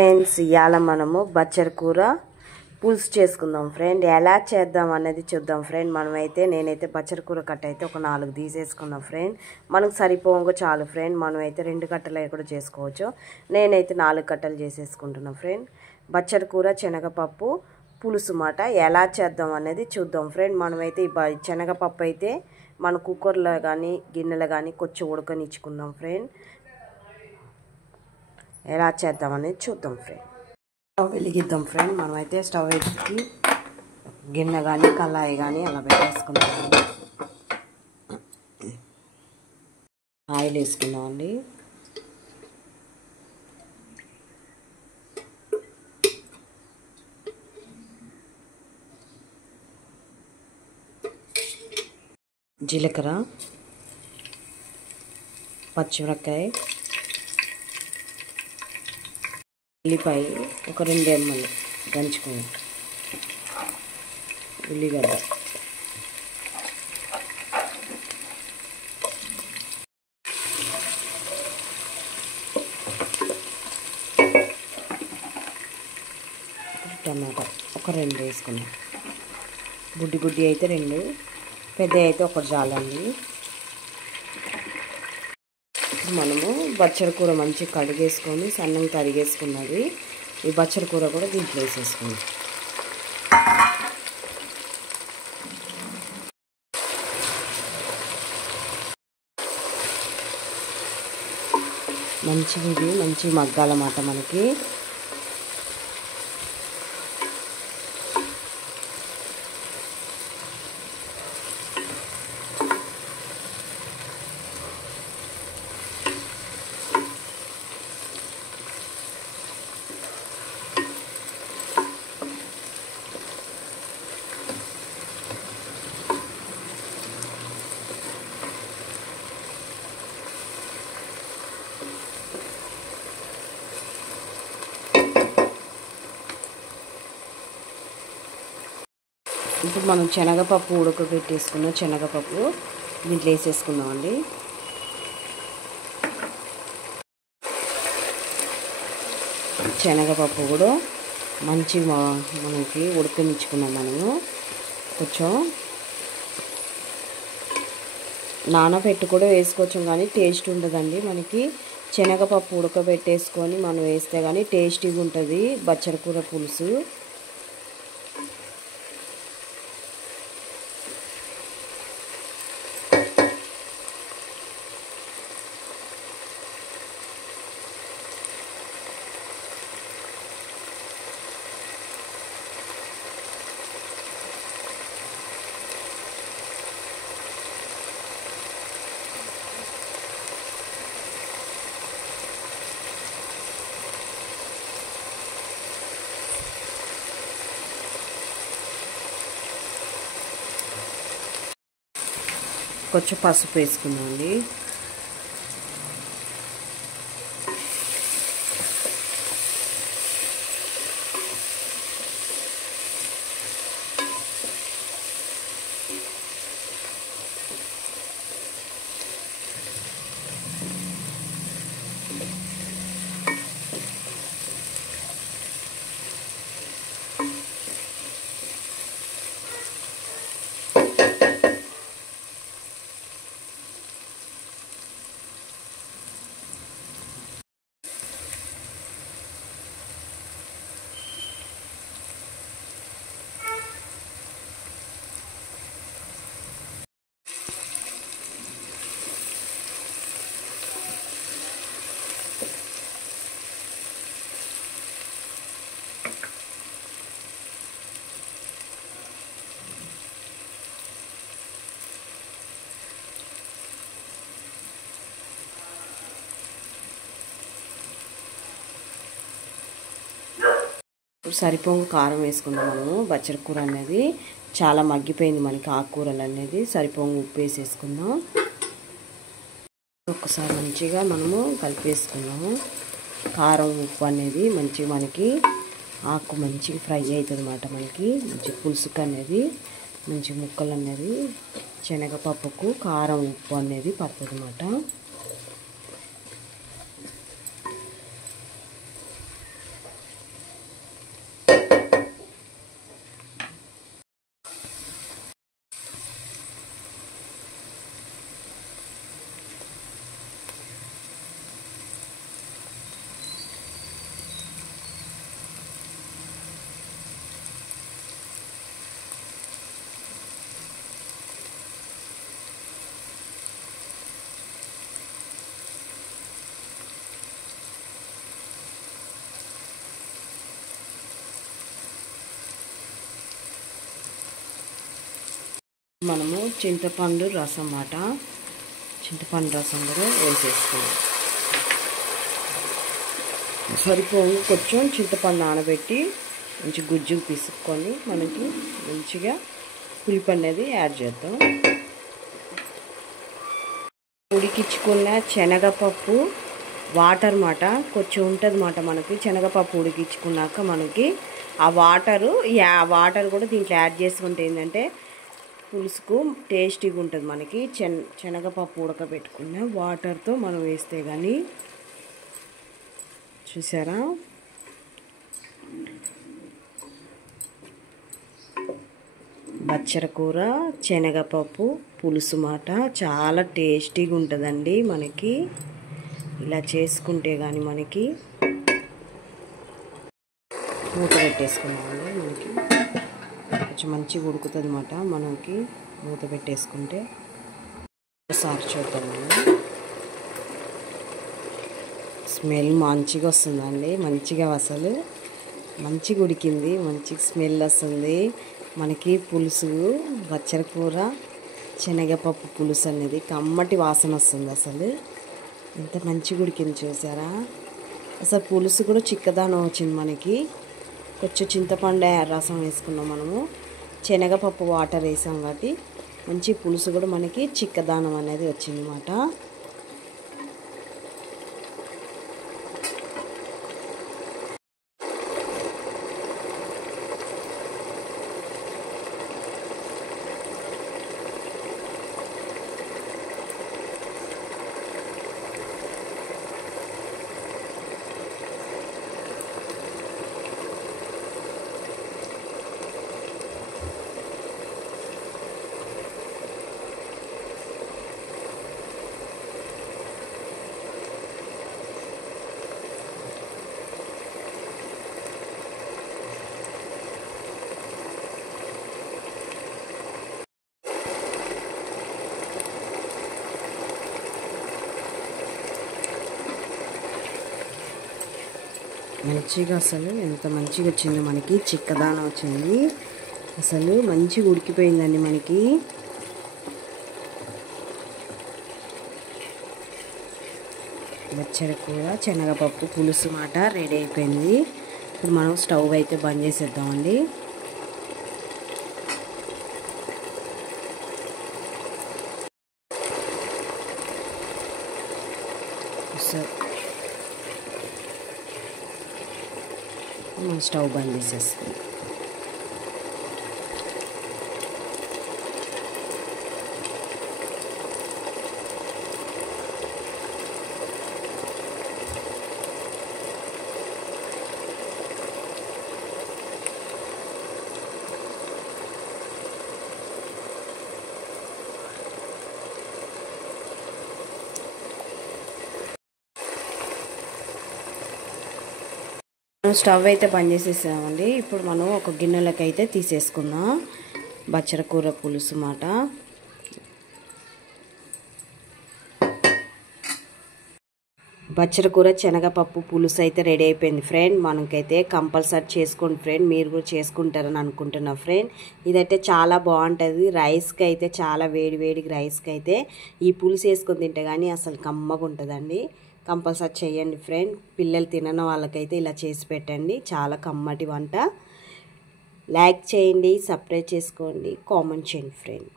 Friends ఇవాళ మనము బచ్చల కూర పులుసు చేసుకుందాం ఫ్రెండ్. ఎలా చేద్దాం అనేది చూద్దాం ఫ్రెండ్. నేనైతే బచ్చల కూర కట్ట అయితే ఒక 4 తీసేసుకున్నాం ఫ్రెండ్. మనకు సరిపోగా చాలు ఫ్రెండ్. మనమైతే 2 కట్టలు కూడా చేసుకోవచ్చు. నేనైతే 4 కట్టలు చేసేసుకుంటున్నాను ఫ్రెండ్. బచ్చల కూర శనగపప్పు పులుసు మాట ఎలా చేద్దాం అనేది చూద్దాం ఫ్రెండ్. మనమైతే ఈ శనగపప్పు అయితే మన కుక్కర్లో కానీ గిన్నెలో కానీ కొంచెం ఉడకనిచ్చుకుందాం ఫ్రెండ్. ఎలా చేద్దాం అనేది చూద్దాం ఫ్రెండ్. స్టవ్ వెలిగిద్దాం ఫ్రెండ్. మనమైతే స్టవ్ వెలిగి గిన్నె కానీ కళాయి కానీ అలా పెట్టేసుకుందాం. ఆయిల్ వేసుకుందామండి. జీలకర్ర, పచ్చిమిరపకాయ, ఉల్లిపాయ ఒక 2 ఎమ్మలు దంచుకుని, ఉల్లిగడ్డ, టమాటా ఒక 2 వేసుకున్నాం. బుడ్డి అయితే 2, పెద్ద అయితే 1 చాలండి. మనము బచ్చల కూర మంచిగా కడిగేసుకొని సన్నంగా తరిగేసుకున్నది ఈ బచ్చల కూర కూడా దీంట్లో వేసేసుకుందాం. మంచి మగ్గాలన్నమాట మనకి. ఇప్పుడు మనం శనగపప్పు ఉడకబెట్టేసుకున్న శనగపప్పు దీంట్లో వేసేసుకుందామండి. శనగపప్పు కూడా మనకి ఉడకనిచ్చుకున్నాం. మనము కొంచెం నానబెట్టి కూడా వేసుకోవచ్చు కానీ టేస్ట్ ఉండదండి. మనకి శనగపప్పు ఉడకబెట్టేసుకొని మనం వేస్తే కానీ టేస్టీగా ఉంటుంది బచ్చల కూర పులుసు. కొంచెం పసుపు వేసుకుందామండి. సరిపోగా కారం వేసుకుందాం. మనము బచ్చల కూర అనేది చాలా మగ్గిపోయింది మనకి. ఆకుకూరలు అనేది సరిపోగా ఉప్పు వేసేసుకుందాం. ఒక్కసారి మంచిగా మనము కలిపేసుకుందాము. కారం ఉప్పు అనేది మంచిగా మనకి ఆకు మంచిగా ఫ్రై అవుతుంది అన్నమాట. మనకి మంచి పులుసుకు అనేది మంచి ముక్కలు అనేది శనగపప్పుకు కారం ఉప్పు అనేది పడుతుంది అన్నమాట. చింతపండు రసం అన్నమాట. చింతపండు రసం కూడా వేసేసుకుందాం. సరిపోను కొంచెం చింతపండు నానబెట్టి మంచి గుజ్జు పిసుక్కొని మనకి మంచిగా పులుపు అనేది యాడ్ చేద్దాం. ఉడికించుకున్న శనగపప్పు వాటర్ మాట కొంచెం ఉంటుంది మాట. మనకి శనగపప్పు ఉడికించుకున్నాక మనకి ఆ వాటర్ కూడా దీంట్లో యాడ్ చేసుకుంటే ఏంటంటే పులుసుకు టేస్టీగా ఉంటుంది. మనకి శనగపప్పు ఉడకబెట్టుకున్న వాటర్తో మనం వేస్తే కానీ చూసారా బచ్చర కూర శనగపప్పు పులుసు మాట చాలా టేస్టీగా ఉంటుందండి. మనకి ఇలా చేసుకుంటే కానీ మనకి మూత పెట్టేసుకున్నామండి. మనకి కొంచెం మంచిగా ఉడుకుతుంది అన్నమాట. మనకి మూత పెట్టేసుకుంటే ఒకసారి చూద్దామండి. స్మెల్ మంచిగా వస్తుందండి. మంచిగా అసలు మంచిగా ఉడికింది. మంచిగా స్మెల్ వస్తుంది మనకి. పులుసు బచ్చర కూర శనగపప్పు పులుసు అనేది కమ్మటి వాసన వస్తుంది. అసలు ఎంత మంచిగా ఉడికింది చూసారా. అసలు పులుసు కూడా చిక్కదానం వచ్చింది మనకి. కొంచెం చింతపండు రసం వేసుకున్నాం మనము. శనగపప్పు వాటర్ వేసాం కాబట్టి మంచి పులుసు కూడా మనకి చిక్కదానం అనేది వచ్చింది అన్నమాట. మంచిగా అసలు ఎంత మంచిగా వచ్చింది మనకి. చిక్కదానం వచ్చింది. అసలు మంచిగా ఉడికిపోయిందండి మనకి. బచ్చర కూర శనగపప్పు పులుసు మాట రెడీ అయిపోయింది. ఇప్పుడు మనం స్టవ్ అయితే బంద్ చేసేద్దామండి. స్టవ్ బంద్ చేసేస్తాం. స్టవ్ అయితే బంద్ చేసేసామండి. ఇప్పుడు మనం ఒక గిన్నెలకి అయితే తీసేసుకుందాం బచ్చర కూర పులుసు మాట. బచ్చర కూర శనగపప్పు పులుసు అయితే రెడీ అయిపోయింది ఫ్రెండ్. మనకైతే కంపల్సరీ చేసుకోండి ఫ్రెండ్. మీరు కూడా చేసుకుంటారని అనుకుంటున్నా ఫ్రెండ్. ఇదైతే చాలా బాగుంటుంది. రైస్కి అయితే చాలా వేడికి రైస్కి అయితే ఈ పులుసు వేసుకొని తింటే కానీ అసలు కమ్మగా ఉంటుందండి. కంపల్సరీ చేయండి ఫ్రెండ్. పిల్లలు తినని వాళ్ళకైతే ఇలా చేసి పెట్టండి. చాలా కమ్మటి వంట. లైక్ చేయండి, సబ్స్క్రైబ్ చేసుకోండి, కామెంట్ చేయండి ఫ్రెండ్.